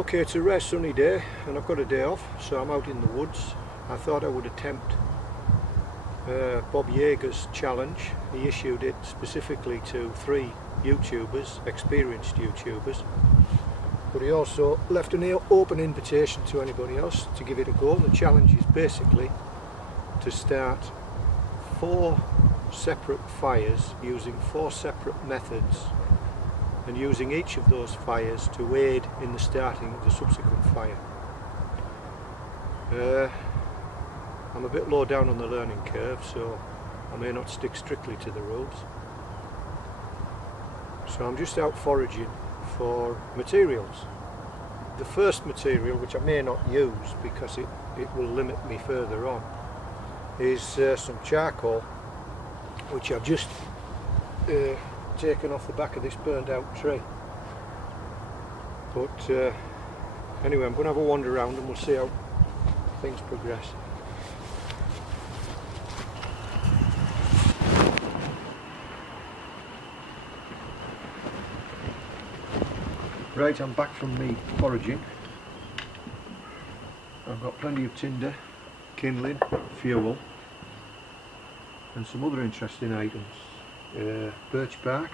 Okay, it's a rare sunny day and I've got a day off, so I'm out in the woods. I thought I would attempt Bob Yeager's challenge. He issued it specifically to 3 YouTubers, experienced YouTubers, but he also left an open invitation to anybody else to give it a go. The challenge is basically to start 4 separate fires using 4 separate methods, and using each of those fires to aid in the starting of the subsequent fire. I'm a bit low down on the learning curve, so I may not stick strictly to the rules. So I'm just out foraging for materials. The first material, which I may not use because it will limit me further on, is some charcoal, which I've just taken off the back of this burned out tree. But anyway, I'm going to have a wander around and we'll see how things progress. Right, I'm back from me foraging. I've got plenty of tinder, kindling, fuel and some other interesting items. Birch bark.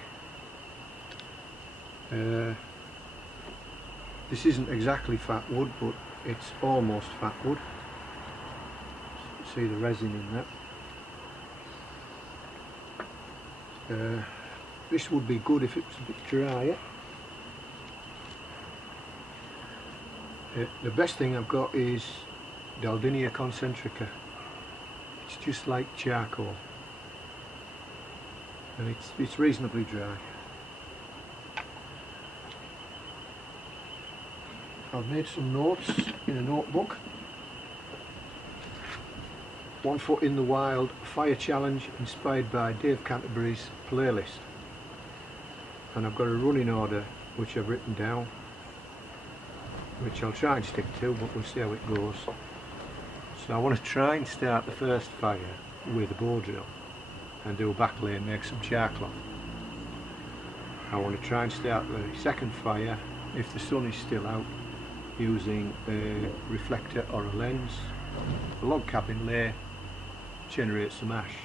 This isn't exactly fat wood, but it's almost fat wood. See the resin in that. This would be good if it was a bit drier. The best thing I've got is Daldinia concentrica. It's just like charcoal, and it's reasonably dry. I've made some notes in a notebook. 1 Foot in the Wild Fire Challenge inspired by Dave Canterbury's playlist, and I've got a running order which I've written down, which I'll try and stick to, but we'll see how it goes. So I want to try and start the first fire with a bow drill and do a back lay and make some char cloth. I want to try and start the second fire, if the sun is still out, using a reflector or a lens, a log cabin lay, generate some ash.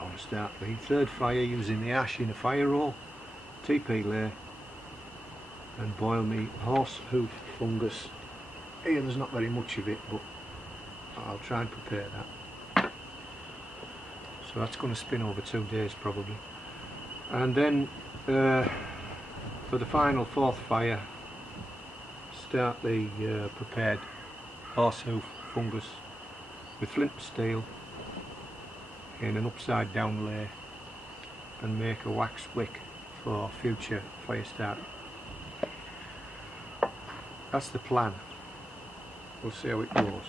I want to start the third fire using the ash in a fire roll, TP lay, and boil me horse hoof fungus. Here there's not very much of it, but I'll try and prepare that. So that's going to spin over 2 days probably. And then for the final 4th fire, start the prepared horse hoof fungus with flint and steel in an upside down lay, and make a wax wick for future fire starting. That's the plan. We'll see how it goes.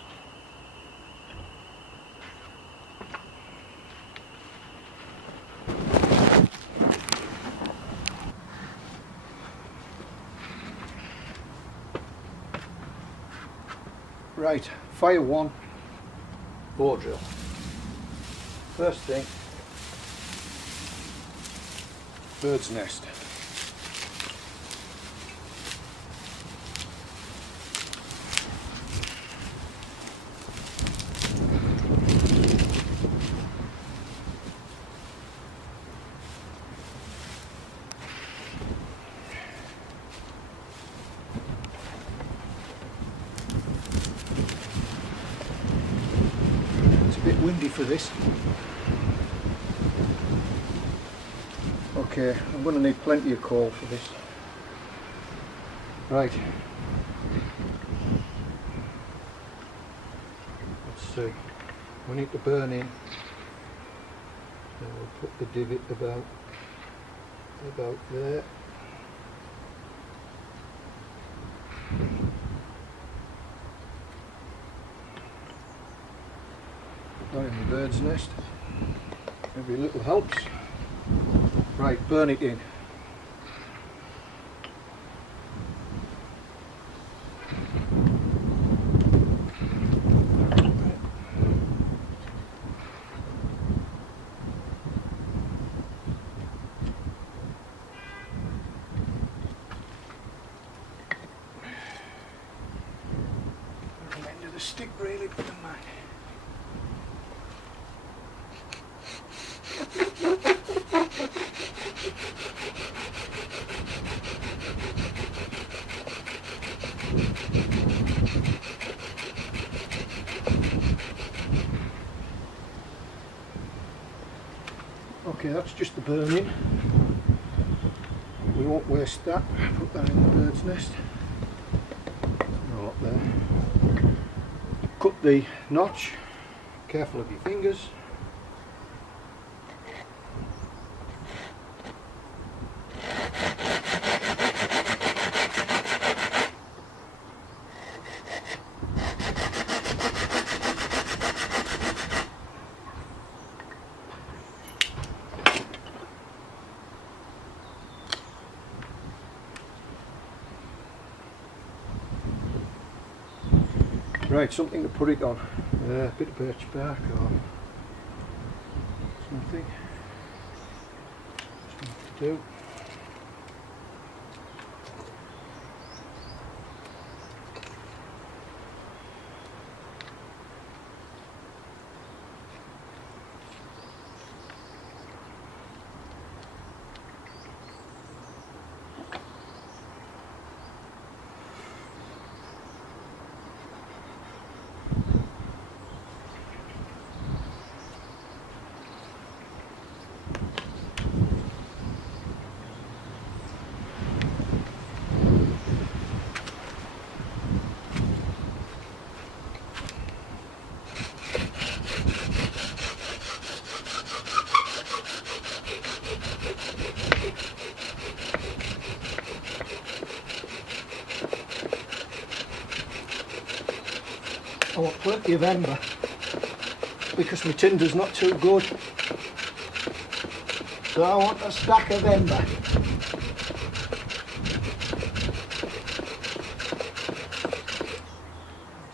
Right, fire 1, bow drill. First thing, bird's nest. Bit windy for this. Okay, I'm going to need plenty of coal for this. Right. Let's see. We need to burn in. And we'll put the divot about there. Not in the bird's nest. Every little helps. Right, burn it in. stick really, but never mind. Okay, that's just the burning. We won't waste that. Put that in the bird's nest. Up there. Cut the notch. Careful of your fingers. Right, something to put it on. A bit of birch bark or something. Something to do. I want plenty of ember because my tinder's not too good, so I want a stack of ember.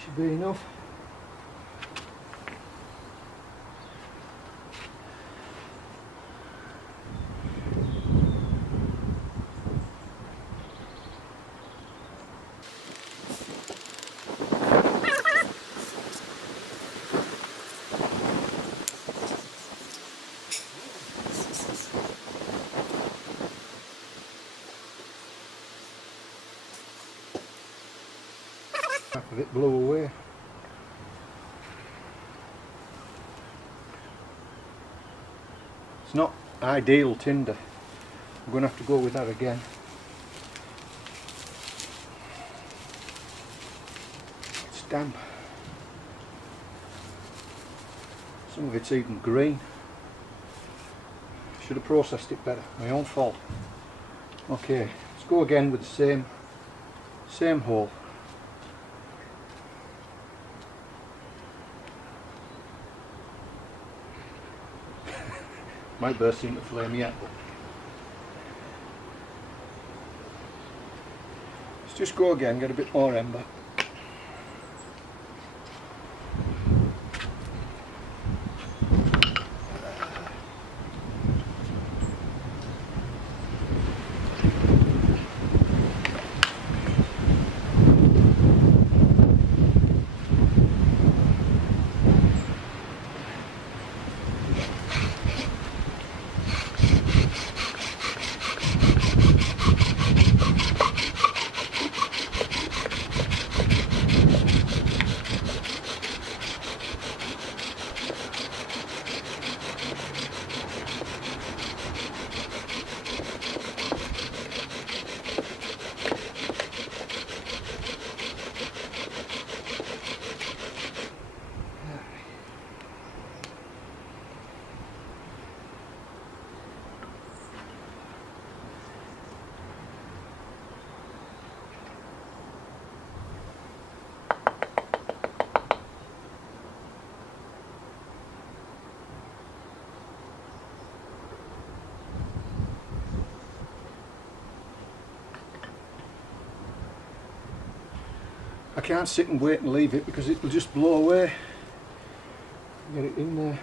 Should be enough. Half of it blew away. It's not ideal tinder. I'm going to have to go with that again. It's damp. Some of it's even green. Should have processed it better. My own fault. Okay, let's go again with the same hole. Might burst into flame yet, but let's just go again, get a bit more ember. I can't sit and wait and leave it because it will just blow away. Get it in there.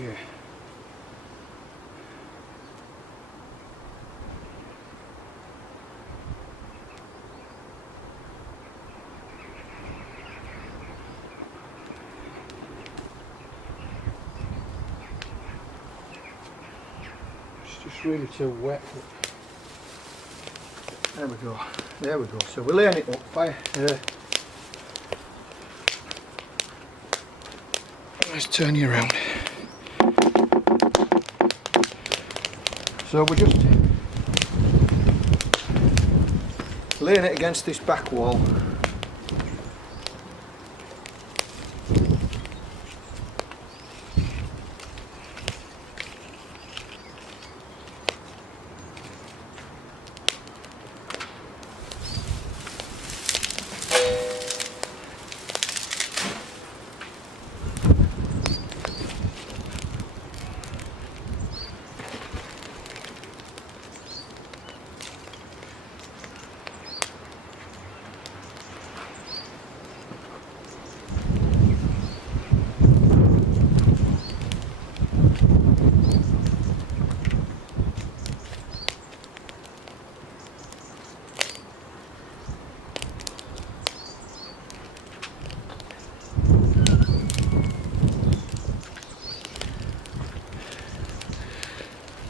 Okay. It's just really too wet. There we go. There we go. So we're laying it up. Fire. Let's turn you around. So we're just laying it against this back wall.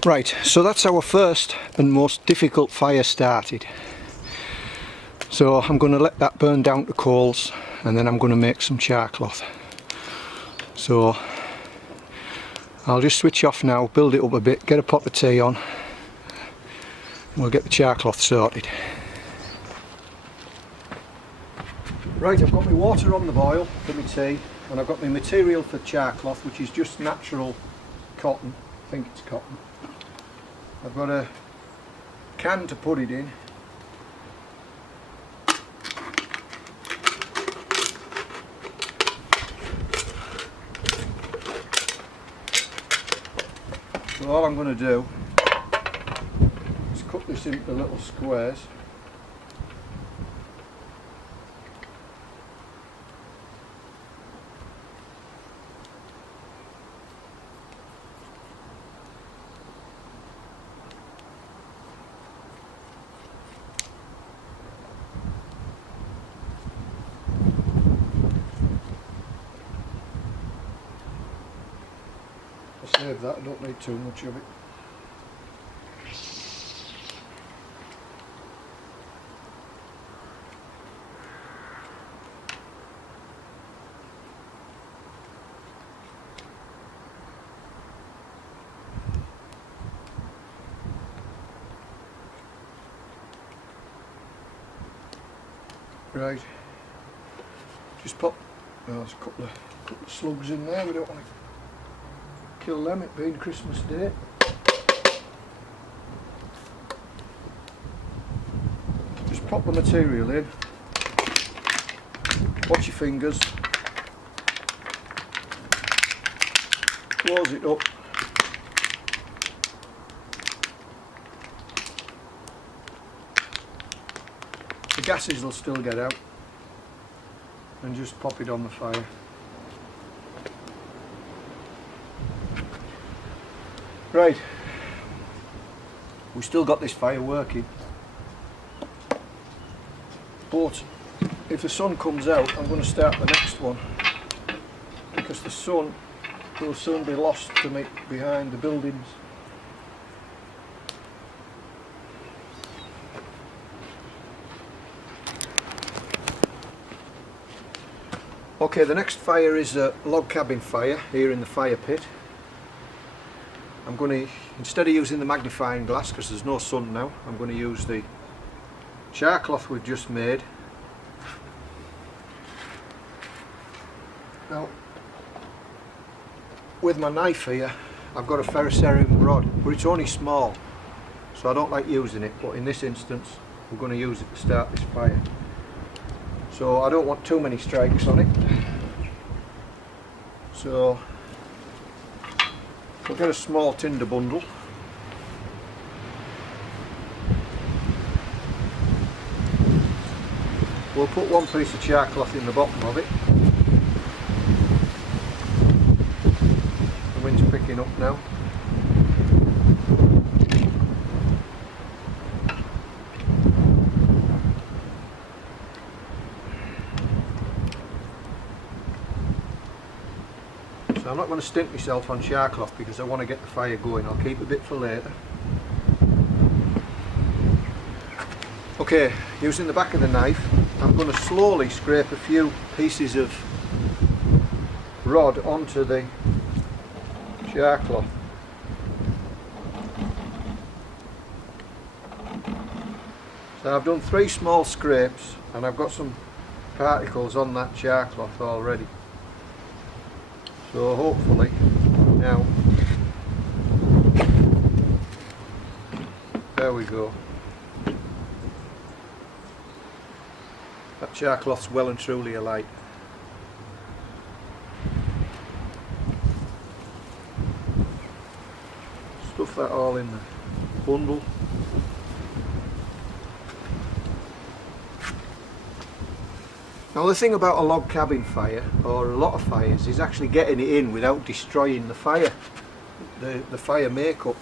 Right, so that's our first and most difficult fire started. So I'm going to let that burn down to coals and then I'm going to make some char cloth. So I'll just switch off now, build it up a bit, get a pot of tea on, and we'll get the char cloth sorted. Right, I've got my water on the boil for my tea and I've got my material for char cloth, which is just natural cotton. I think it's cotton. I've got a can to put it in. So all I'm going to do is cut this into little squares. Save that, I don't need too much of it. Right, just pop, there's a couple of slugs in there, we don't want to kill them, it being Christmas Day. Just pop the material in, watch your fingers, close it up, the gases will still get out, and just pop it on the fire. Right, we still got this fire working, but if the sun comes out I'm going to start the next one because the sun will soon be lost to me behind the buildings. Okay, the next fire is a log cabin fire here in the fire pit. I'm going to, instead of using the magnifying glass because there's no sun now, I'm going to use the char cloth we've just made. Now, with my knife here, I've got a ferrocerium rod, but it's only small, so I don't like using it, but in this instance, we're going to use it to start this fire. So I don't want too many strikes on it. So we'll get a small tinder bundle. We'll put one piece of char cloth in the bottom of it. I'm going to pick sparking up now. So I'm not going to stint myself on char cloth because I want to get the fire going. I'll keep a bit for later. Okay, using the back of the knife, I'm going to slowly scrape a few pieces of rod onto the char cloth. So I've done 3 small scrapes and I've got some particles on that char cloth already. So hopefully now, there we go. That char cloth's well and truly alight. Stuff that all in the bundle. Now the thing about a log cabin fire, or a lot of fires, is actually getting it in without destroying the fire, the fire makeup.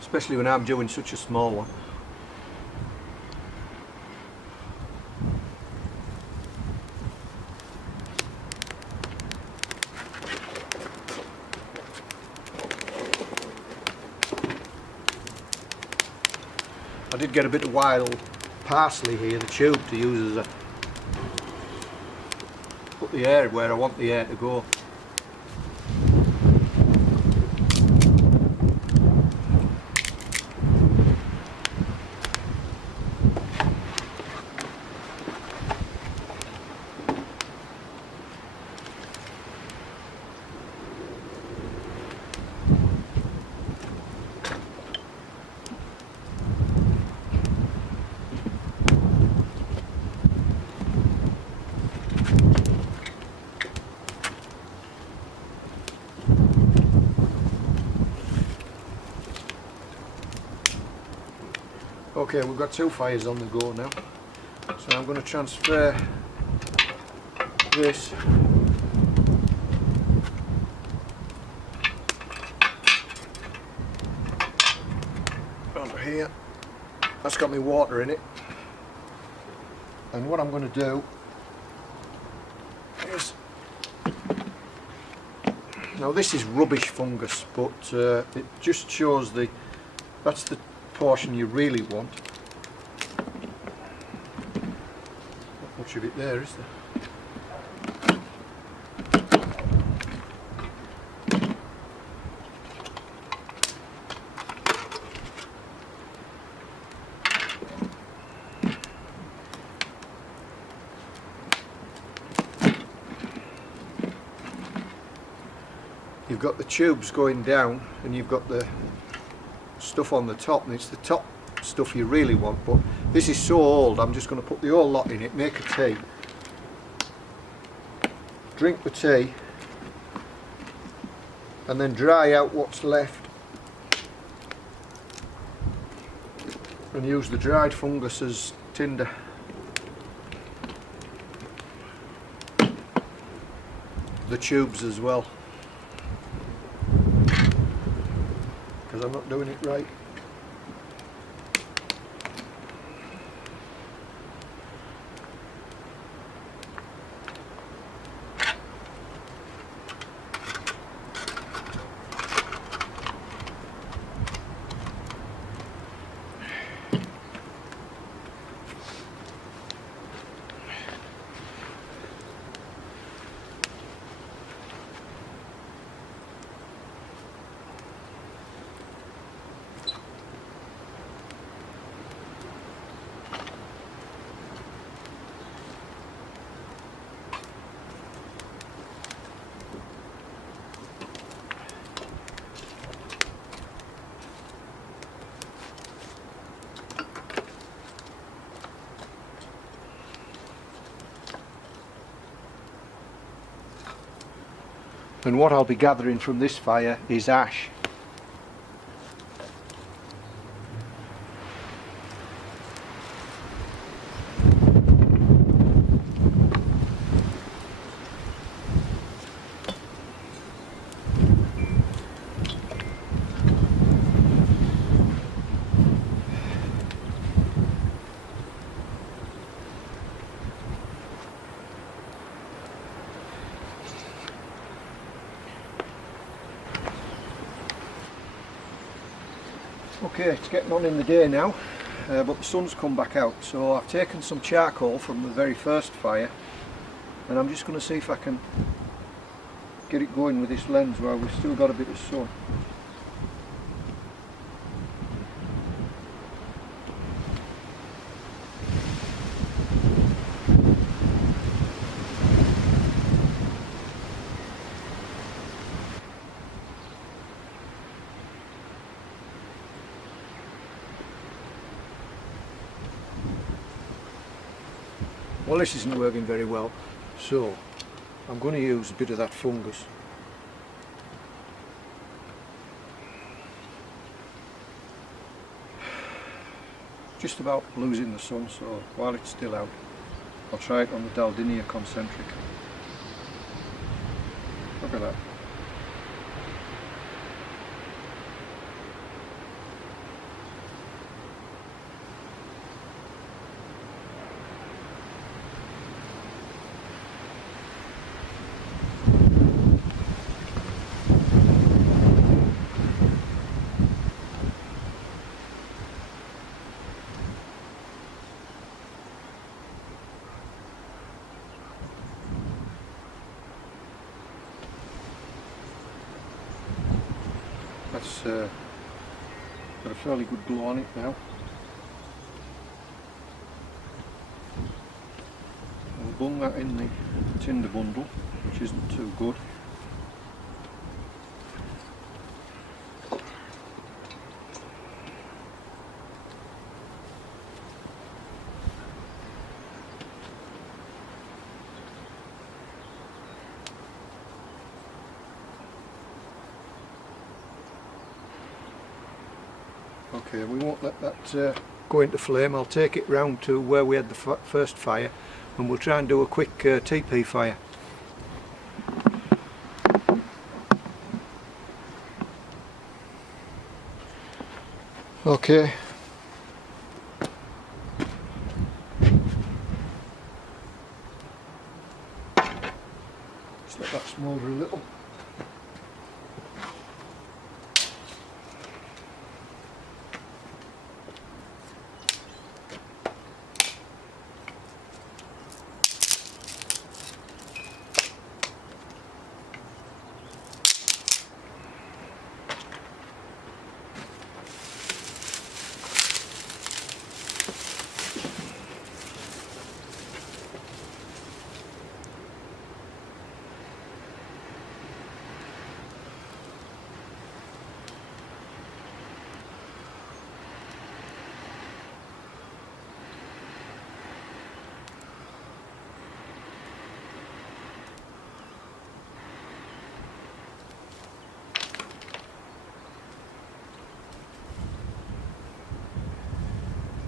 Especially when I'm doing such a small one. I did get a bit of wild parsley here, the tube, to use as a put the air where I want the air to go. Okay, we've got 2 fires on the go now, so I'm going to transfer this onto here. That's got me water in it, and what I'm going to do is, now this is rubbish fungus, but it just shows that's the portion you really want. Not much of it there, is there? You've got the tubes going down and you've got the stuff on the top, and it's the top stuff you really want, but this is so old I'm just going to put the whole lot in it, make a tea, drink the tea, and then dry out what's left and use the dried fungus as tinder. The tubes as well, because I'm not doing it right. And what I'll be gathering from this fire is ash. Okay, it's getting on in the day now, but the sun's come back out, so I've taken some charcoal from the very first fire and I'm just going to see if I can get it going with this lens while we've still got a bit of sun. Well, this isn't working very well, so I'm going to use a bit of that fungus. Just about losing the sun, so while it's still out, I'll try it on the Daldinia concentric. Look at that. That's got a fairly good glow on it now. I'll bung that in the tinder bundle, which isn't too good. Okay, we won't let that go into flame. I'll take it round to where we had the first fire and we'll try and do a quick TP fire. Okay. Just let that smoulder a little.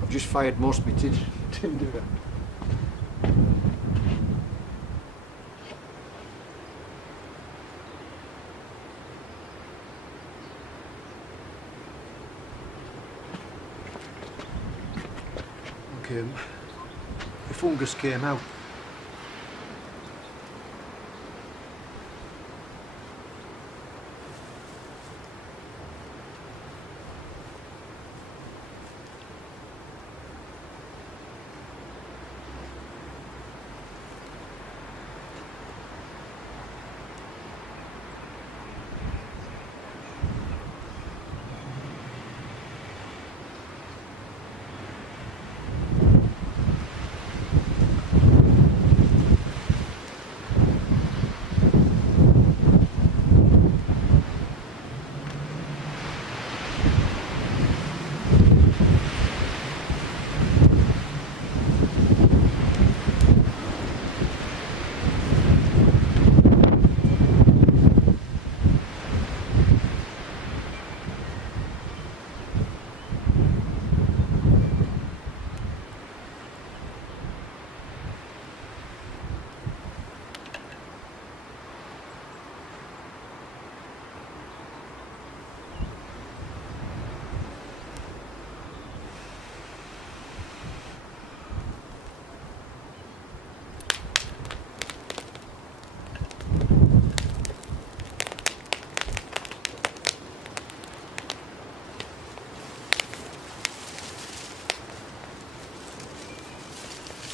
I've just fired most of my tinder. Okay, the fungus came out.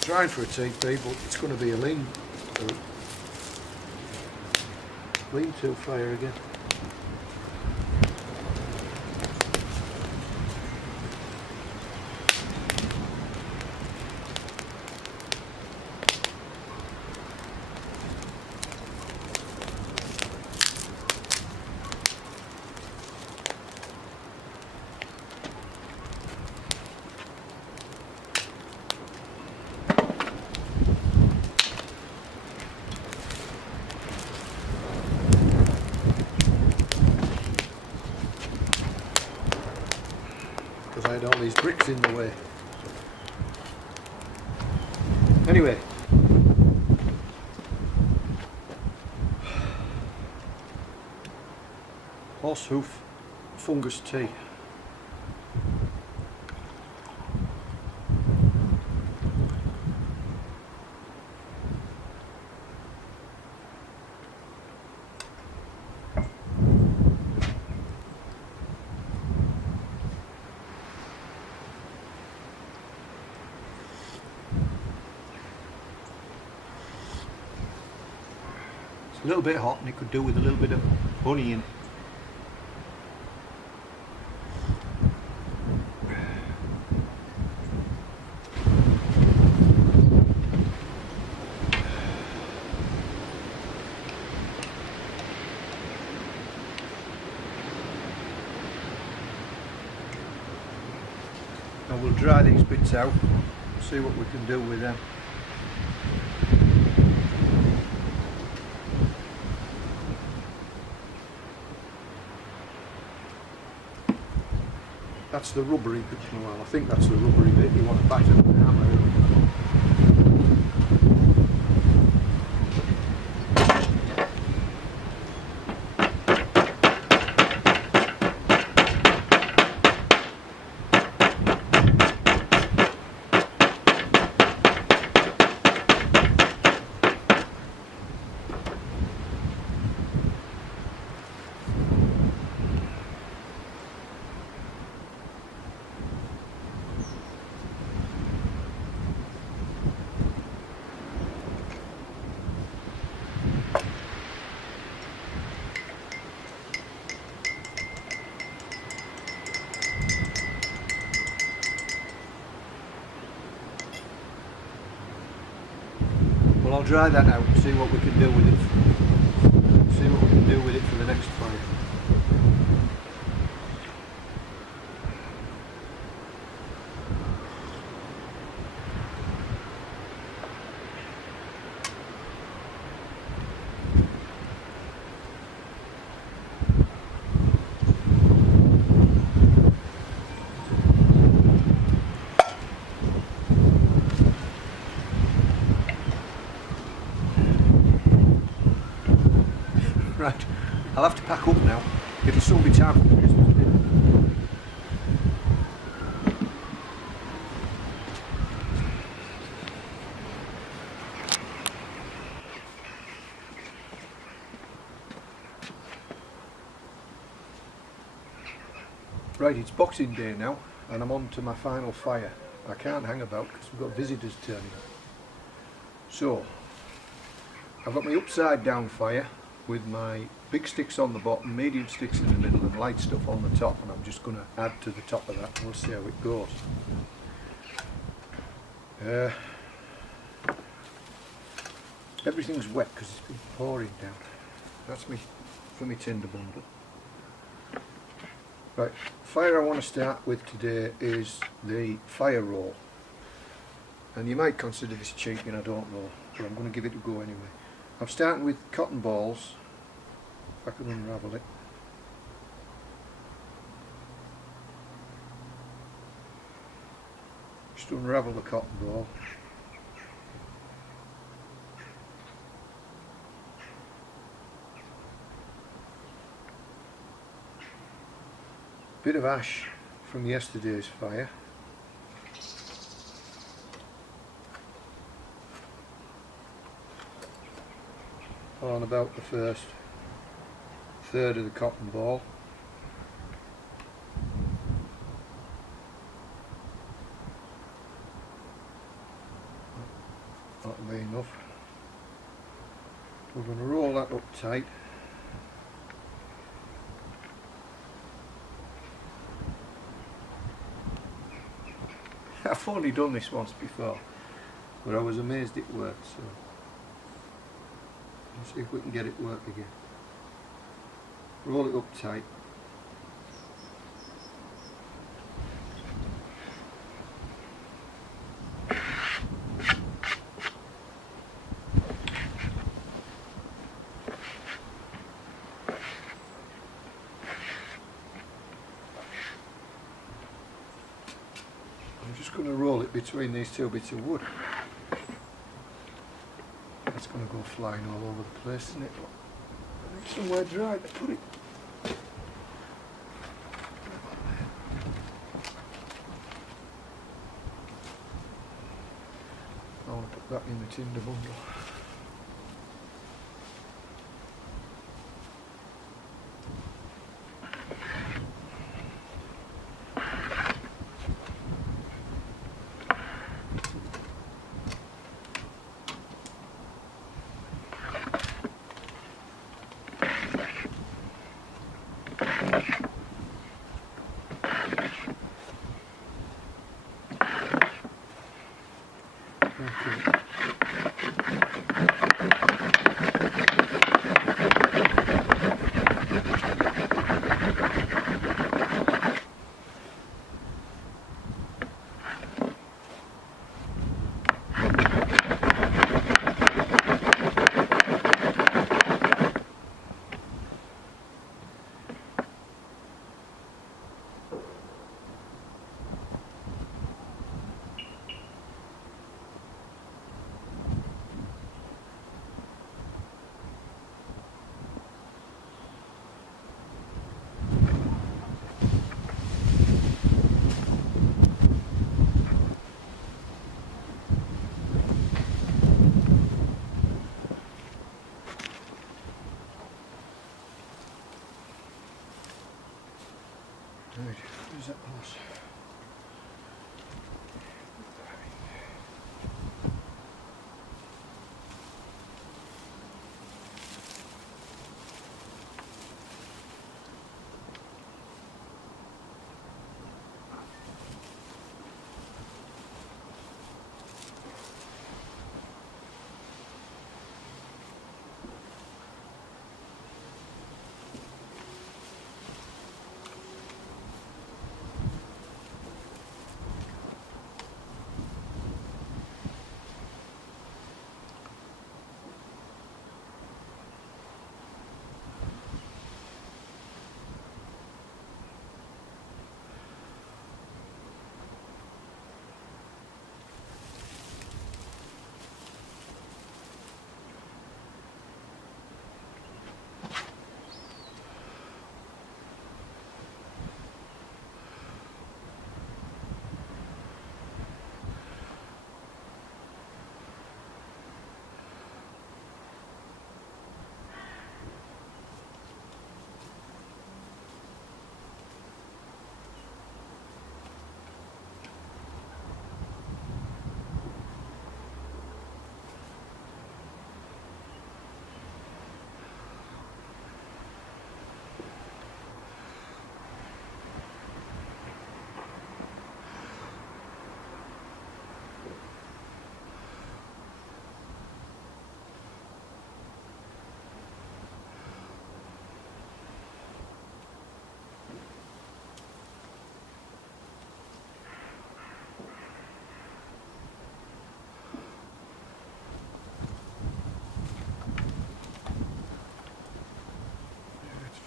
trying for a TP, but it's going to be a lean-to fire again. I had all these bricks in the way. Anyway, horse hoof fungus tea. A little bit hot, and it could do with a little bit of honey in it. And we'll dry these bits out, see what we can do with them. That's the rubbery bit. Well, I think that's the rubbery bit you want to batter with the hammer. Well, I'll dry that out and see what we can do with it. See what we can do with it for the next fire. Right, I'll have to pack up now. It'll soon be time for Christmas dinner. Right, it's Boxing Day now, and I'm on to my final fire. I can't hang about because we've got visitors turning up. So, I've got my upside down fire with my big sticks on the bottom, medium sticks in the middle and light stuff on the top, and I'm just going to add to the top of that and we'll see how it goes. Everything's wet because it's been pouring down. That's me for my tinder bundle. Right, fire I want to start with today is the fire roll. And you might consider this cheating, I don't know, but I'm going to give it a go anyway. I'm starting with cotton balls, if I can unravel it. Just unravel the cotton ball. Bit of ash from yesterday's fire. On about the first third of the cotton ball. enough. We're going to roll that up tight. I've only done this once before, but I was amazed it worked, so let's see if we can get it work again. Roll it up tight. I'm just going to roll it between these two bits of wood. That's going to go flying all over the place, isn't it? I need somewhere dry to put it. I want to put that in the tinder bundle. Right, where's that horse?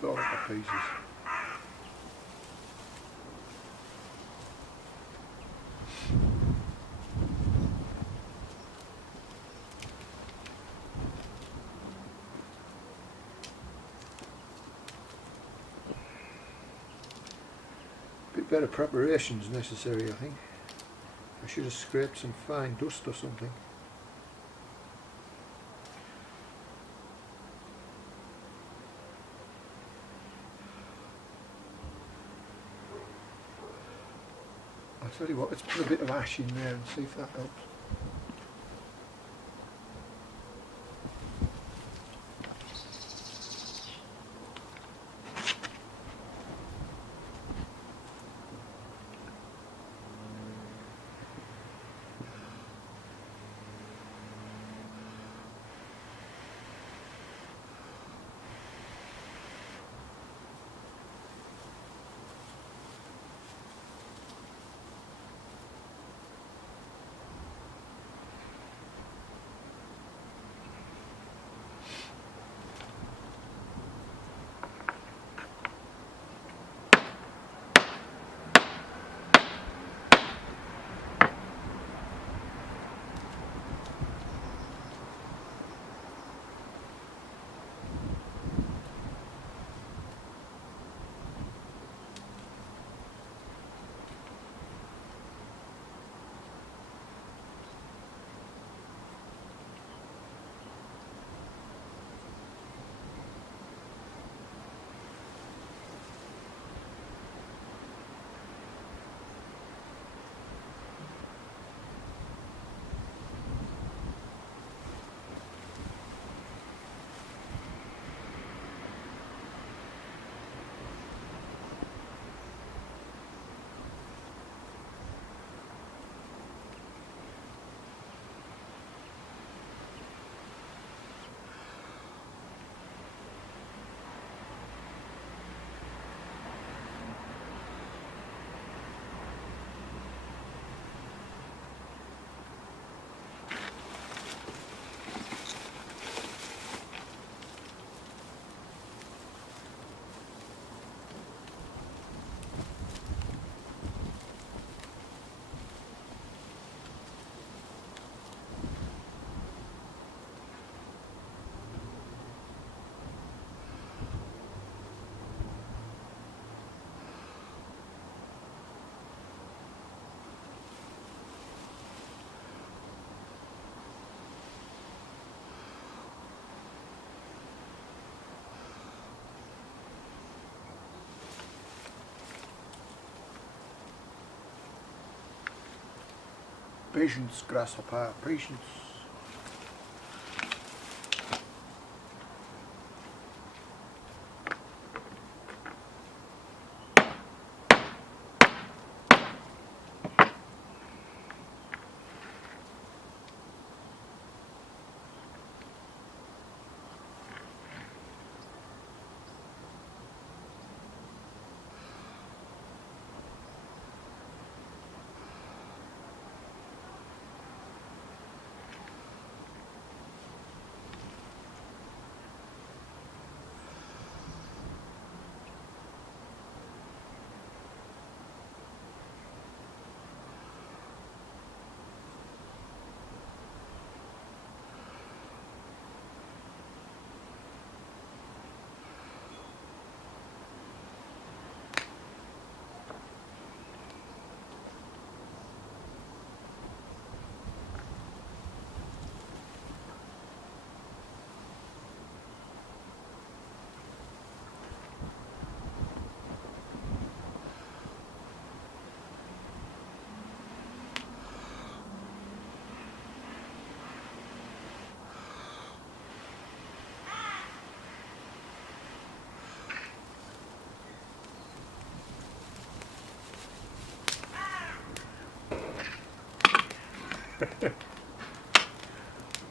Fall to pieces. Bit better preparation's necessary, I think. I should have scraped some fine dust or something. I'll tell you what, let's put a bit of ash in there and see if that helps. Patience, Grasshopper, patience.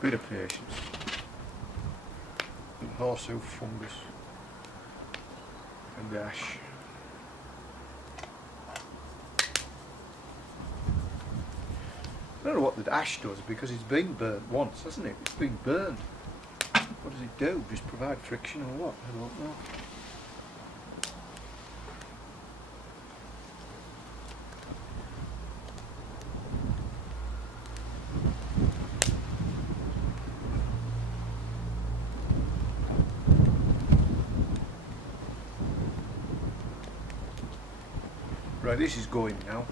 Bit of patience. And horsehoof fungus and ash. I don't know what the ash does because it's been burnt once, hasn't it? It's been burned. What does it do? Just provide friction or what? I don't know. Right, this is going now,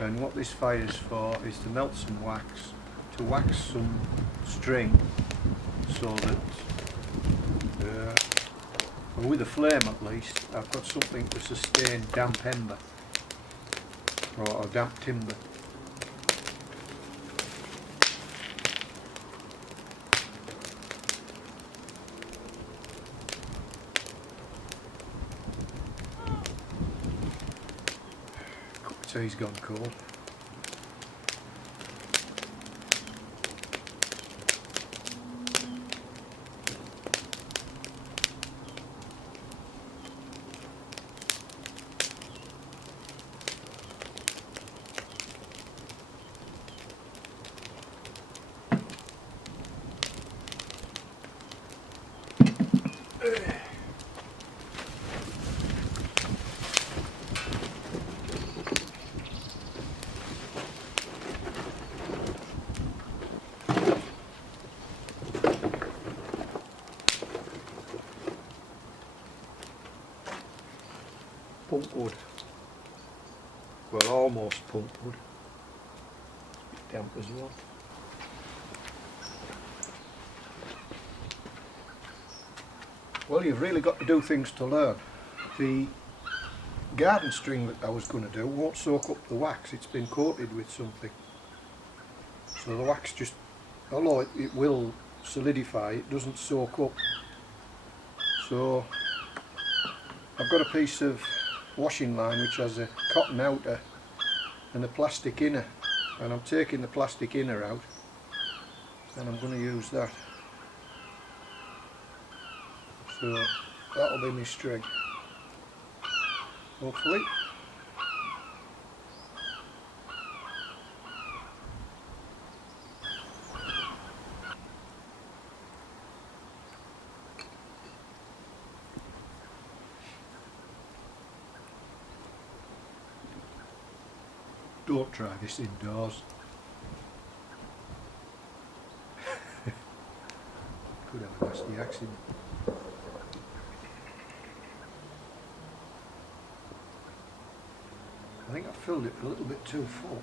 and what this fire's for is to melt some wax, to wax some string, so that, and with a flame at least, I've got something to sustain damp ember, or damp timber. Tea's gone cold. Punk wood. Well, almost punk wood. It's a bit damp as well. Well, you've really got to do things to learn. The garden string that I was going to do won't soak up the wax. It's been coated with something. So the wax just, although it will solidify, it doesn't soak up. So I've got a piece of washing line which has a cotton outer and a plastic inner, and I'm taking the plastic inner out and I'm going to use that. So that'll be my string, hopefully. Don't try this indoors. Could have a nasty accident. I think I filled it a little bit too full.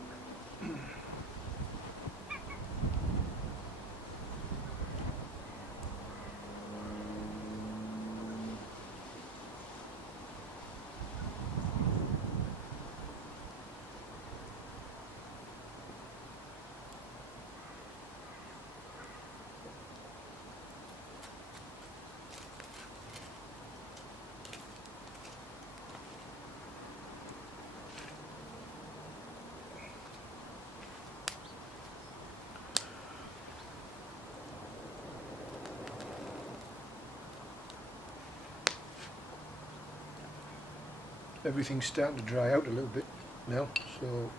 everything's starting to dry out a little bit now, so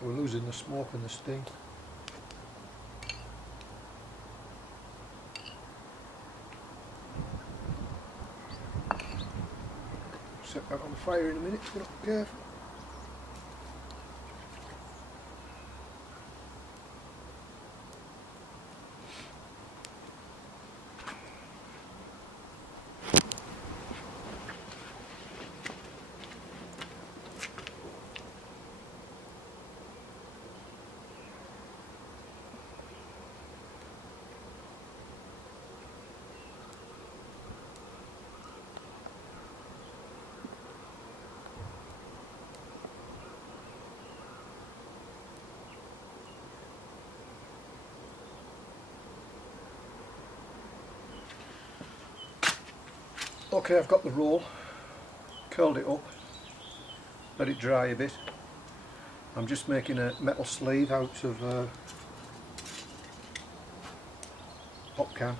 we're losing the smoke and the sting. Set that on fire in a minute if you're not careful. Okay, I've got the roll, curled it up, let it dry a bit. I'm just making a metal sleeve out of a pop can.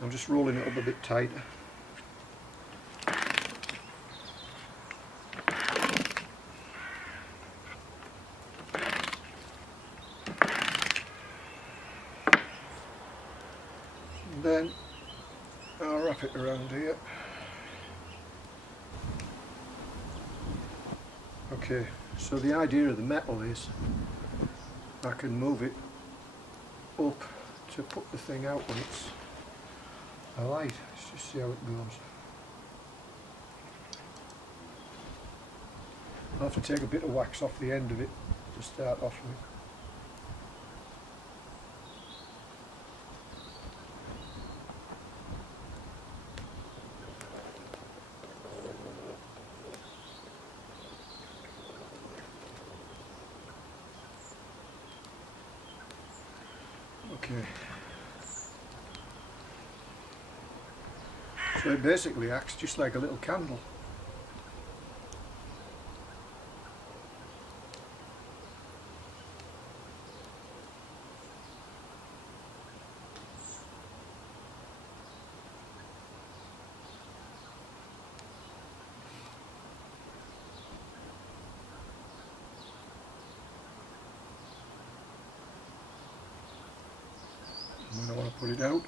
I'm just rolling it up a bit tighter. And then I'll wrap it around here. Okay, so the idea of the metal is I can move it up to put the thing out when it's alight. Let's just see how it goes. I'll have to take a bit of wax off the end of it to start off with. Okay. So it basically acts just like a little candle. When I want to put it out,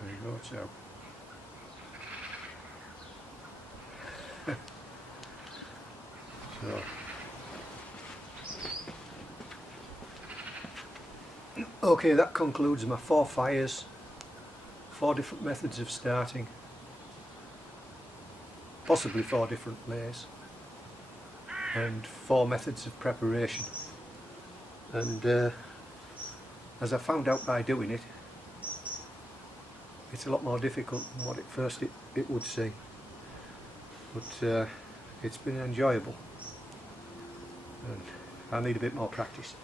there you go, it's out. Okay, that concludes my 4 fires, 4 different methods of starting, possibly 4 different lays, and 4 methods of preparation. And as I found out by doing it, it's a lot more difficult than what at first it would seem, but it's been enjoyable, and I need a bit more practice.